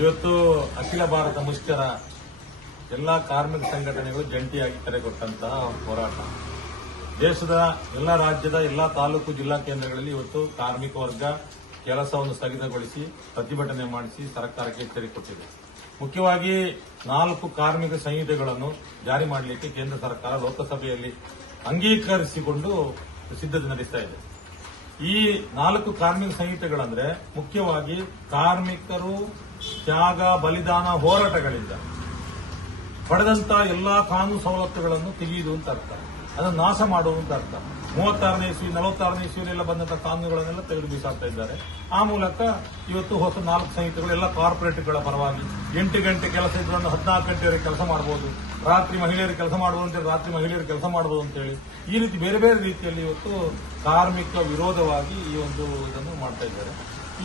ಇವತ್ತು ಅಖಿಲ ಭಾರತ ಮುಷ್ಕರ ಎಲ್ಲಾ ಕಾರ್ಮಿಕ ಸಂಘಟನೆಗಳು ಜಂಟಿಯಾಗಿ ಕರೆ ಕೊಟ್ಟಂತಹ ಹೋರಾಟ. ದೇಶದ ಎಲ್ಲ ರಾಜ್ಯದ ಎಲ್ಲ ತಾಲೂಕು ಜಿಲ್ಲಾ ಕೇಂದ್ರಗಳಲ್ಲಿ ಇವತ್ತು ಕಾರ್ಮಿಕ ವರ್ಗ ಕೆಲಸವನ್ನು ಸ್ಥಗಿತಗೊಳಿಸಿ, ಪ್ರತಿಭಟನೆ ಮಾಡಿಸಿ ಸರ್ಕಾರಕ್ಕೆ ಎಚ್ಚರಿಕೆ ಕೊಟ್ಟಿದೆ. ಮುಖ್ಯವಾಗಿ ನಾಲ್ಕು ಕಾರ್ಮಿಕ ಸಂಹಿತೆಗಳನ್ನು ಜಾರಿ ಮಾಡಲಿಕ್ಕೆ ಕೇಂದ್ರ ಸರ್ಕಾರ ಲೋಕಸಭೆಯಲ್ಲಿ ಅಂಗೀಕರಿಸಿಕೊಂಡು ಸಿದ್ಧತೆ ನಡೆಸ್ತಾ ಇದೆ. ಈ ನಾಲ್ಕು ಕಾರ್ಮಿಕ ಸಂಹಿತೆಗಳಂದ್ರೆ ಮುಖ್ಯವಾಗಿ ಕಾರ್ಮಿಕರು ತ್ಯಾಗ, ಬಲಿದಾನ, ಹೋರಾಟಗಳಿಂದ ಪಡೆದಂತ ಎಲ್ಲಾ ಕಾನೂನು ಸವಲತ್ತುಗಳನ್ನು ತೆಗೆಯುವುದು ಅಂತ ಅರ್ಥ. ಅದನ್ನು ನಾಶ ಮಾಡುವುದು ಅಂತ ಅರ್ಥ. ಮೂವತ್ತಾರನೇ ಇಸ್ವಿ ನಲವತ್ತಾರನೇ ಇಸ್ವಿಯಲ್ಲೆಲ್ಲ ಬಂದಂತ ಕಾನೂನುಗಳನ್ನೆಲ್ಲ ತೆಗೆದು ಬೀಸಾಡ್ತಾ ಇದ್ದಾರೆ. ಆ ಮೂಲಕ ಇವತ್ತು ಹೊಸ ನಾಲ್ಕು ಸಂಹಿತೆಗಳು, ಎಲ್ಲ ಕಾರ್ಪೊರೇಟ್ಗಳ ಪರವಾಗಿ ಎಂಟು ಗಂಟೆ ಕೆಲಸ ಇದ್ರೂ ಹದಿನಾಲ್ಕು ಗಂಟೆವರೆಗೆ ಕೆಲಸ ಮಾಡಬಹುದು ರಾತ್ರಿ ಮಹಿಳೆಯರು ಕೆಲಸ ಮಾಡಬಹುದು ಅಂತೇಳಿ ರಾತ್ರಿ ಮಹಿಳೆಯರು ಕೆಲಸ ಮಾಡಬಹುದು ಅಂತೇಳಿ ಈ ರೀತಿ ಬೇರೆ ಬೇರೆ ರೀತಿಯಲ್ಲಿ ಇವತ್ತು ಕಾರ್ಮಿಕ ವಿರೋಧವಾಗಿ ಈ ಒಂದು ಇದನ್ನು ಮಾಡ್ತಾ ಇದ್ದಾರೆ.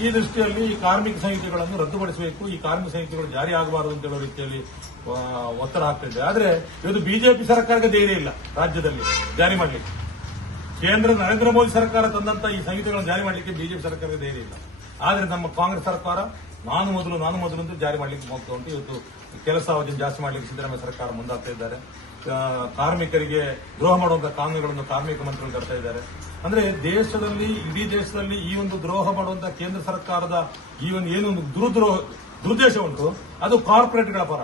ಈ ದೃಷ್ಟಿಯಲ್ಲಿ ಈ ಕಾರ್ಮಿಕ ಸಂಹಿತೆಗಳನ್ನು ರದ್ದುಪಡಿಸಬೇಕು, ಈ ಕಾರ್ಮಿಕ ಸಂಹಿತೆಗಳು ಜಾರಿ ಆಗಬಾರದು ಅಂತ ಹೇಳೋ ರೀತಿಯಲ್ಲಿ ಒತ್ತಡ ಇದೆ ಆದ್ರೆ ಇವತ್ತು ಬಿಜೆಪಿ ಸರ್ಕಾರಕ್ಕೆ ಧೈರ್ಯ ಇಲ್ಲ ರಾಜ್ಯದಲ್ಲಿ ಜಾರಿ ಮಾಡಲಿಕ್ಕೆ. ಕೇಂದ್ರ ನರೇಂದ್ರ ಮೋದಿ ಸರ್ಕಾರ ತಂದಂತ ಈ ಸಂಹಿತೆಗಳನ್ನು ಜಾರಿ ಮಾಡಲಿಕ್ಕೆ ಬಿಜೆಪಿ ಸರ್ಕಾರಕ್ಕೆ ಧೈರ್ಯ ಇಲ್ಲ. ಆದರೆ ನಮ್ಮ ಕಾಂಗ್ರೆಸ್ ಸರ್ಕಾರ, ನಾನು ಮೊದಲು ನಾನು ಮೊದಲು ಅಂತ ಜಾರಿ ಮಾಡಲಿಕ್ಕೆ ಹೋಗ್ತಾ ಇವತ್ತು ಕೆಲಸ ಅವಧಿಯನ್ನು ಜಾಸ್ತಿ ಮಾಡಲಿಕ್ಕೆ ಸಿದ್ದರಾಮಯ್ಯ ಸರ್ಕಾರ ಮುಂದಾಗ್ತಾ ಇದ್ದಾರೆ. ಕಾರ್ಮಿಕರಿಗೆ ದ್ರೋಹ ಮಾಡುವಂತಹ ಕಾನೂನುಗಳನ್ನು ಕಾರ್ಮಿಕ ಮಂತ್ರಿಗಳು ತರ್ತಾ ಇದ್ದಾರೆ. ಅಂದ್ರೆ ದೇಶದಲ್ಲಿ, ಇಡೀ ದೇಶದಲ್ಲಿ ಈ ಒಂದು ದ್ರೋಹ ಮಾಡುವಂತಹ ಕೇಂದ್ರ ಸರ್ಕಾರದ ಈ ಒಂದು ಏನು ದುರ್ದ್ರೋಹ ದುರುದ್ದೇಶ ಉಂಟು, ಅದು ಕಾರ್ಪೊರೇಟ್ಗಳ ಪರ.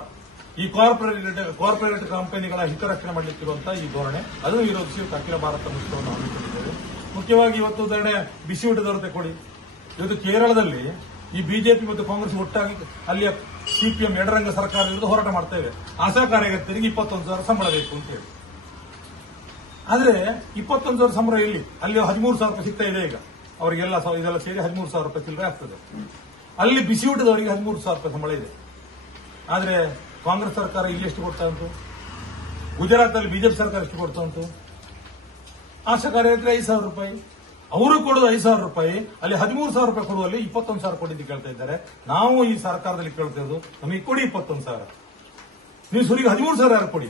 ಈ ಕಾರ್ಪೊರೇಟ್ ಕಾರ್ಪೊರೇಟ್ ಕಂಪನಿಗಳ ಹಿತರಕ್ಷಣೆ ಮಾಡಲಿಕ್ಕಿರುವಂತಹ ಈ ಧೋರಣೆ ಅದನ್ನು ವಿರೋಧಿಸಿ ಅಖಿಲ ಭಾರತ ಮುಷ್ಕರವನ್ನು ಹಮ್ಮಿಕೊಂಡಿದ್ದೇವೆ ಮುಖ್ಯವಾಗಿ ಇವತ್ತು ಉದಾಹರಣೆ, ಬಿಸಿ ಊಟದವರತೆ ಕೊಡಿ. ಇವತ್ತು ಕೇರಳದಲ್ಲಿ ಈ ಬಿಜೆಪಿ ಮತ್ತು ಕಾಂಗ್ರೆಸ್ ಒಟ್ಟಾಗಿ ಅಲ್ಲಿಯ ಸಿಪಿಎಂ ಎಡರಂಗ ಸರ್ಕಾರ ವಿರುದ್ಧ ಹೋರಾಟ ಮಾಡ್ತೇವೆ. ಆಶಾ ಕಾರ್ಯಕರ್ತರಿಗೆ ಇಪ್ಪತ್ತೊಂದು ಸಾವಿರ ಸಂಬಳ ಬೇಕು ಅಂತ ಹೇಳಿ. ಆದ್ರೆ ಇಪ್ಪತ್ತೊಂದು ಸಾವಿರ ಸಂಬಳ ಇಲ್ಲಿ ಅಲ್ಲಿ ಹದಿಮೂರು ಸಾವಿರ ರೂಪಾಯಿ ಸಿಗ್ತಾ ಇದೆ ಈಗ. ಅವರಿಗೆಲ್ಲ ಇದೆಲ್ಲ ಸೇರಿ ಹದಿಮೂರು ಸಾವಿರ ರೂಪಾಯಿ ಚಿಲ್ಲರೆ ಆಗ್ತದೆ. ಅಲ್ಲಿ ಬಿಸಿ ಊಟದವರಿಗೆ ಹದಿಮೂರು ಸಾವಿರ ರೂಪಾಯಿ ಸಂಬಳ ಇದೆ. ಆದ್ರೆ ಕಾಂಗ್ರೆಸ್ ಸರ್ಕಾರ ಇಲ್ಲಿ ಎಷ್ಟು ಕೊಡ್ತಾ ಉಂಟು? ಗುಜರಾತ್ ಅಲ್ಲಿ ಬಿಜೆಪಿ ಸರ್ಕಾರ ಎಷ್ಟು ಕೊಡ್ತಾ ಉಂಟು? ಆಶಾ ಕಾರ್ಯಕರ್ತರಿಗೆ ಐದು ಸಾವಿರ ರೂಪಾಯಿ. ಅವರು ಕೊಡೋದು ಐದು ಸಾವಿರ ರೂಪಾಯಿ, ಅಲ್ಲಿ ಹದಿಮೂರು ಸಾವಿರ ರೂಪಾಯಿ ಕೊಡುವಲ್ಲಿ ಇಪ್ಪತ್ತೊಂದು ಸಾವಿರ ಕೊಟ್ಟಿದ್ದು ಕೇಳ್ತಾ ಇದ್ದಾರೆ. ನಾವು ಈ ಸರ್ಕಾರದಲ್ಲಿ ಕೇಳ್ತಿರೋದು, ನಮಗೆ ಕೊಡಿ ಇಪ್ಪತ್ತೊಂದು ಸಾವಿರ. ನೀವು ಸುರಿಗೆ ಹದಿಮೂರು ಸಾವಿರ ಯಾರು ಕೊಡಿ?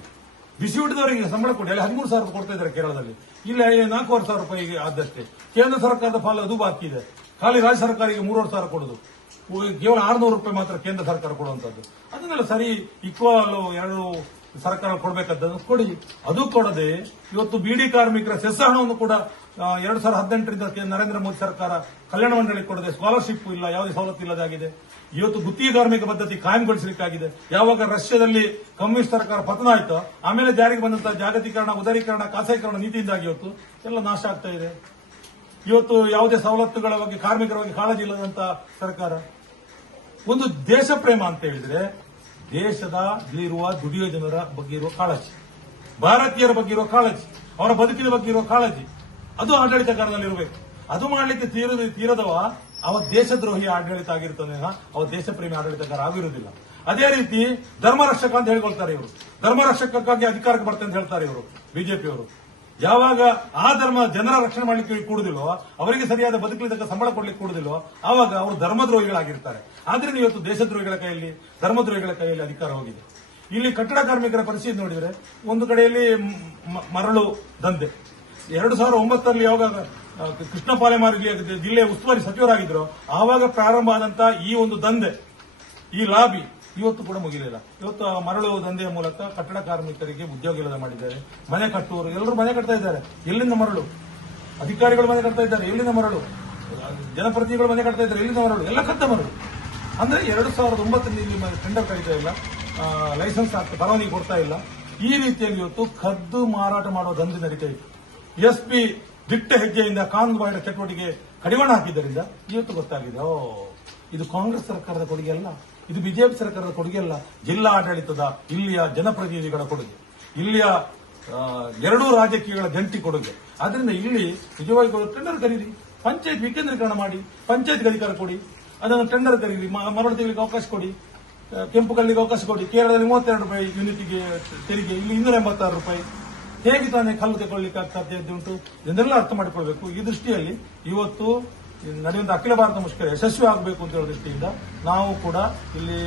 ಬಿಸಿ ಊಟದವರಿಗೆ ಸಂಬಳ ಕೊಡಿ, ಅಲ್ಲಿ ಹದಿಮೂರು ಸಾವಿರ ಕೊಡ್ತಾ ಇದ್ದಾರೆ ಕೇರಳದಲ್ಲಿ. ಇಲ್ಲ ನಾಲ್ಕೂವರೆ ಸಾವಿರ ರೂಪಾಯಿ ಆದಷ್ಟೇ. ಕೇಂದ್ರ ಸರ್ಕಾರದ ಪಾಲು ಅದು ಬಾಕಿ ಇದೆ. ಖಾಲಿ ರಾಜ್ಯ ಸರ್ಕಾರಿಗೆ ಮೂರುವರೆ ಸಾವಿರ ಕೊಡೋದು. ಕೇವಲ ಆರ್ನೂರು ರೂಪಾಯಿ ಮಾತ್ರ ಕೇಂದ್ರ ಸರ್ಕಾರ ಕೊಡುವಂಥದ್ದು. ಅದನ್ನೆಲ್ಲ ಸರಿ, ಇಕ್ವಾಲ್ ಎರಡು ಸರ್ಕಾರ ಕೊಡಬೇಕಾದದ್ದು ಕೊಡಿ. ಅದು ಕೊಡದೆ, ಇವತ್ತು ಬಿಡಿ ಕಾರ್ಮಿಕರ ಸೆಸ್ ಹಣವನ್ನು ಕೂಡ ಎರಡು ಸಾವಿರದ ಹದಿನೆಂಟರಿಂದ ನರೇಂದ್ರ ಮೋದಿ ಸರ್ಕಾರ ಕಲ್ಯಾಣ ಮಂಡಳಿ ಕೊಡದೆ ಸ್ಕಾಲರ್ಶಿಪ್ ಇಲ್ಲ, ಯಾವುದೇ ಸವಲತ್ತು ಇಲ್ಲದಾಗಿದೆ. ಇವತ್ತು ಗುತ್ತಿಗೆ ಕಾರ್ಮಿಕ ಪದ್ಧತಿ ಕಾಯಂಗೊಳಿಸಲಿಕ್ಕಾಗಿದೆ ಯಾವಾಗ ರಷ್ಯಾದಲ್ಲಿ ಕಮ್ಯುನಿಸ್ಟ್ ಸರ್ಕಾರ ಪತನ ಆಯ್ತು, ಆಮೇಲೆ ಜಾರಿಗೆ ಬಂದಂತಹ ಜಾಗತೀಕರಣ, ಉದಾರೀಕರಣ, ಖಾಸಗೀಕರಣ ನೀತಿಯಿಂದಾಗಿ ಇವತ್ತು ಎಲ್ಲ ನಾಶ ಆಗ್ತಾ ಇದೆ. ಇವತ್ತು ಯಾವುದೇ ಸವಲತ್ತುಗಳ ಬಗ್ಗೆ, ಕಾರ್ಮಿಕರ ಬಗ್ಗೆ ಕಾಳಜಿ ಇಲ್ಲದಂತ ಸರ್ಕಾರ. ಒಂದು ದೇಶ ಪ್ರೇಮ ಅಂತ ಹೇಳಿದ್ರೆ ದೇಶದಲ್ಲಿರುವ ದುಡಿಯೋ ಜನರ ಬಗ್ಗೆ ಇರುವ ಕಾಳಜಿ. ಭಾರತೀಯರ ಬಗ್ಗೆ ಇರುವ ಕಾಳಜಿ. ಅವರ ಬದುಕಿನ ಬಗ್ಗೆ ಇರುವ ಕಾಳಜಿ. ಅದು ಆಡಳಿತಗಾರನಲ್ಲಿರಬೇಕು ಅದು ಮಾಡಲಿಕ್ಕೆ ತೀರದ ತೀರದವ ಅವ ದೇಶದ್ರೋಹಿ ಆಡಳಿತ ಆಗಿರ್ತದೆ ಅವ ದೇಶಪ್ರೇಮಿ ಆಡಳಿತಗಾರ ಆಗಿರುವುದಿಲ್ಲ. ಅದೇ ರೀತಿ ಧರ್ಮರಕ್ಷಕ ಅಂತ ಹೇಳ್ಕೊಳ್ತಾರೆ ಇವರು. ಧರ್ಮರಕ್ಷಕಕ್ಕಾಗಿ ಅಧಿಕಾರಕ್ಕೆ ಬರ್ತೇನೆ ಅಂತ ಹೇಳ್ತಾರೆ ಇವರು ಬಿಜೆಪಿಯವರು ಯಾವಾಗ ಆ ಧರ್ಮ ಜನರ ರಕ್ಷಣೆ ಮಾಡಲಿಕ್ಕೆ ಕೂಡುದಿಲ್ಲೋ ಅವರಿಗೆ ಸರಿಯಾದ ಬದುಕಲಿದ್ದಕ್ಕೆ ಸಂಬಳ ಕೊಡ್ಲಿಕ್ಕೆ ಕೂಡುದಿಲ್ಲೋ ಆವಾಗ ಅವರು ಧರ್ಮದ್ರೋಹಿಗಳಾಗಿರ್ತಾರೆ. ಆದ್ರಿಂದ ಇವತ್ತು ದೇಶದ್ರೋಹಿಗಳ ಕೈಯಲ್ಲಿ, ಧರ್ಮದ್ರೋಹಿಗಳ ಕೈಯಲ್ಲಿ ಅಧಿಕಾರ ಹೋಗಿದೆ. ಇಲ್ಲಿ ಕಟ್ಟಡ ಕಾರ್ಮಿಕರ ಪರಿಸ್ಥಿತಿ ನೋಡಿದರೆ, ಒಂದು ಕಡೆಯಲ್ಲಿ ಮರಳು ದಂಧೆ. ಎರಡು ಸಾವಿರದ ಒಂಬತ್ತರಲ್ಲಿ ಯಾವಾಗ ಕೃಷ್ಣ ಪಾಲೆಮಾರ್ ಜಿಲ್ಲೆ- ಜಿಲ್ಲೆಯ ಉಸ್ತುವಾರಿ ಸಚಿವರಾಗಿದ್ರು, ಆವಾಗ ಪ್ರಾರಂಭ ಆದಂತಹ ಈ ಒಂದು ದಂಧೆ, ಈ ಲಾಬಿ, ಇವತ್ತು ಕೂಡ ಮುಗಿಲಿಲ್ಲ. ಇವತ್ತು ಮರಳು ದಂಧೆಯ ಮೂಲಕ ಕಟ್ಟಡ ಕಾರ್ಮಿಕರಿಗೆ ಉದ್ಯೋಗ ಇಲ್ಲದ ಮಾಡಿದ್ದಾರೆ. ಮನೆ ಕಟ್ಟುವರು ಎಲ್ಲರೂ ಮನೆ ಕಟ್ತಾ ಇದ್ದಾರೆ. ಎಲ್ಲಿಂದ ಮರಳು? ಅಧಿಕಾರಿಗಳು ಮನೆ ಕಟ್ತಾ ಇದ್ದಾರೆ, ಎಲ್ಲಿಂದ ಮರಳು? ಜನಪ್ರತಿನಿಧಿಗಳು ಮನೆ ಕಟ್ತಾ ಇದ್ದಾರೆ, ಎಲ್ಲಿಂದ ಮರಳು? ಎಲ್ಲ ಕತ್ತ ಮರಳು. ಅಂದ್ರೆ ಎರಡು ಸಾವಿರದ ಒಂಬತ್ತರಲ್ಲಿ ಇಲ್ಲಿ ಟೆಂಡರ್ ಕರೀತಾ ಇಲ್ಲ. ಲೈಸೆನ್ಸ್ ಪರವಾನಗಿ ಕೊಡ್ತಾ ಇಲ್ಲ. ಈ ರೀತಿಯಲ್ಲಿ ಇವತ್ತು ಕದ್ದು ಮಾರಾಟ ಮಾಡುವ ದಂಧೆ ನಡೀತಾ ಇತ್ತು. ಎಸ್ ಪಿ ದಿಟ್ಟ ಹೆಜ್ಜೆಯಿಂದ ಕಾನೂನು ಬಾಹಿರ ಚಟುವಟಿಕೆ ಕಡಿವಾಣ ಹಾಕಿದ್ದರಿಂದ ಇವತ್ತು ಗೊತ್ತಾಗಿದೆ. ಓ, ಇದು ಕಾಂಗ್ರೆಸ್ ಸರ್ಕಾರದ ಕೊಡುಗೆ ಅಲ್ಲ, ಇದು ಬಿಜೆಪಿ ಸರ್ಕಾರದ ಕೊಡುಗೆ ಅಲ್ಲ. ಜಿಲ್ಲಾ ಆಡಳಿತದ ಇಲ್ಲಿಯ ಜನಪ್ರತಿನಿಧಿಗಳ ಕೊಡುಗೆ, ಇಲ್ಲಿಯ ಎರಡೂ ರಾಜಕೀಯಗಳ ಜಂಟಿ ಕೊಡುಗೆ. ಆದ್ರಿಂದ ಇಲ್ಲಿ ನಿಜವಾಗಿ ಟೆಂಡರ್ ಕರೀರಿ ಪಂಚಾಯತ್ ವಿಕೇಂದ್ರೀಕರಣ ಮಾಡಿ ಪಂಚಾಯತ್ ಅಧಿಕಾರ ಕೊಡಿ, ಅದನ್ನು ಟೆಂಡರ್ ಕರೀರಿ ಮರಳು ಅವಕಾಶ ಕೊಡಿ ಕೆಂಪು ಕಲ್ಲಿಗೆ ಅವಕಾಶ ಕೊಡಿ, ಕೇರಳದಲ್ಲಿ ಮೂವತ್ತೆರಡು ರೂಪಾಯಿ ಯೂನಿಟ್ಗೆ ತೆರಿಗೆ, ಇಲ್ಲಿ ಇನ್ನೂರ ಎಂಬತ್ತಾರು ರೂಪಾಯಿ. ಹೇಗೆ ತಾನೇ ಕಲ್ಲು ತಗೊಳ್ಳಿಕ್ಕೆ ಸಾಧ್ಯ ಉಂಟು ಎಂದೆಲ್ಲ ಅರ್ಥ ಮಾಡಿಕೊಳ್ಬೇಕು. ಈ ದೃಷ್ಟಿಯಲ್ಲಿ ಇವತ್ತು ನಡೆಯುವಂತಹ ಅಖಿಲ ಭಾರತ ಮುಷ್ಕರ ಯಶಸ್ವಿ ಆಗಬೇಕು ಅಂತ ಹೇಳೋ ದೃಷ್ಟಿಯಿಂದ ನಾವು ಕೂಡ ಇಲ್ಲಿ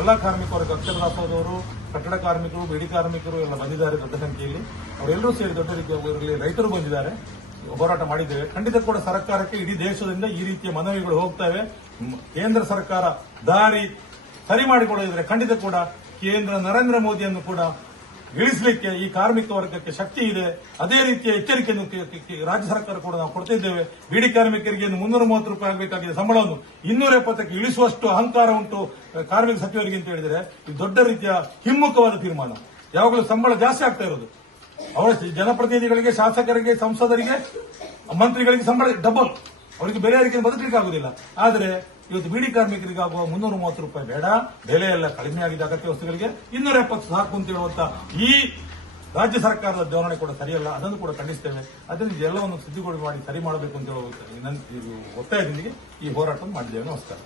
ಎಲ್ಲ ಕಾರ್ಮಿಕರು, ವರ್ಗ ಕಟ್ಟಡ ಕಾರ್ಮಿಕರು, ಬಿಡಿ ಕಾರ್ಮಿಕರು ಎಲ್ಲ ಬಂದಿದ್ದಾರೆ ದೊಡ್ಡ ಸಂಖ್ಯೆಯಲ್ಲಿ. ಅವರೆಲ್ಲರೂ ಸೇರಿ ದೊಡ್ಡ ರೀತಿಯಲ್ಲಿ ರೈತರು ಬಂದಿದ್ದಾರೆ. ಹೋರಾಟ ಮಾಡಿದ್ದೇವೆ. ಖಂಡಿತ ಕೂಡ ಸರ್ಕಾರಕ್ಕೆ ಇಡೀ ದೇಶದಿಂದ ಈ ರೀತಿಯ ಮನವಿಗಳು ಹೋಗ್ತವೆ. ಕೇಂದ್ರ ಸರ್ಕಾರ ದಾರಿ ಸರಿ ಮಾಡಿಕೊಡೋದಿದ್ರೆ ಖಂಡಿತ ಕೂಡ ಕೇಂದ್ರ ನರೇಂದ್ರ ಮೋದಿಯನ್ನು ಕೂಡ ಇಳಿಸಲಿಕ್ಕೆ ಈ ಕಾರ್ಮಿಕ ವರ್ಗಕ್ಕೆ ಶಕ್ತಿ ಇದೆ. ಅದೇ ರೀತಿಯ ಎಚ್ಚರಿಕೆಯನ್ನು ರಾಜ್ಯ ಸರ್ಕಾರ ಕೂಡ ನಾವು ಕೊಡ್ತಿದ್ದೇವೆ. ಬಿಡಿ ಕಾರ್ಮಿಕರಿಗೆ ಮುನ್ನೂರ ಮೂವತ್ತು ರೂಪಾಯಿ ಆಗಬೇಕಾಗಿದೆ. ಸಂಬಳವನ್ನು ಇನ್ನೂರ ಎಪ್ಪತ್ತಕ್ಕೆ ಇಳಿಸುವಷ್ಟು ಅಹಂಕಾರ ಉಂಟು ಕಾರ್ಮಿಕ ಸಚಿವರಿಗೆ ಅಂತ ಹೇಳಿದರೆ, ಇದು ದೊಡ್ಡ ರೀತಿಯ ಹಿಮ್ಮುಖವಾದ ತೀರ್ಮಾನ. ಯಾವಾಗಲೂ ಸಂಬಳ ಜಾಸ್ತಿ ಆಗ್ತಾ ಇರೋದು. ಅವರ ಜನಪ್ರತಿನಿಧಿಗಳಿಗೆ, ಶಾಸಕರಿಗೆ, ಸಂಸದರಿಗೆ, ಮಂತ್ರಿಗಳಿಗೆ ಸಂಬಳ ಡಬಲ್. ಅವರಿಗೆ ಬೆಲೆ ಅದಕ್ಕೆ ಬದುಕಲಿಕ್ಕೆ ಆಗುದಿಲ್ಲ ಆದರೆ ಇವತ್ತು ಬೀಡಿ ಕಾರ್ಮಿಕರಿಗೆ ಆಗುವ ಮುನ್ನೂರ ಮೂವತ್ತು ರೂಪಾಯಿ ಬೇಡ. ಬೆಲೆ ಎಲ್ಲ ಕಡಿಮೆ ಆಗಿದೆ ಅಗತ್ಯ ವಸ್ತುಗಳಿಗೆ. ಇನ್ನೂರ ಎಪ್ಪತ್ತು ಸಾಕು ಅಂತ ಹೇಳುವಂತ ಈ ರಾಜ್ಯ ಸರ್ಕಾರದ ಧೋರಣೆ ಕೂಡ ಸರಿಯಲ್ಲ. ಅದನ್ನು ಕೂಡ ಖಂಡಿಸ್ತೇವೆ. ಅದರಿಂದ ಎಲ್ಲವನ್ನು ಸುದ್ದಿಗೋಡು ಮಾಡಿ ಸರಿ ಮಾಡಬೇಕು ಅಂತ ಹೇಳುವ ಒತ್ತಾಯದೊಂದಿಗೆ ಈ ಹೋರಾಟವನ್ನು ಮಾಡಿದ್ದೇವೆ. ನಮಸ್ಕಾರ.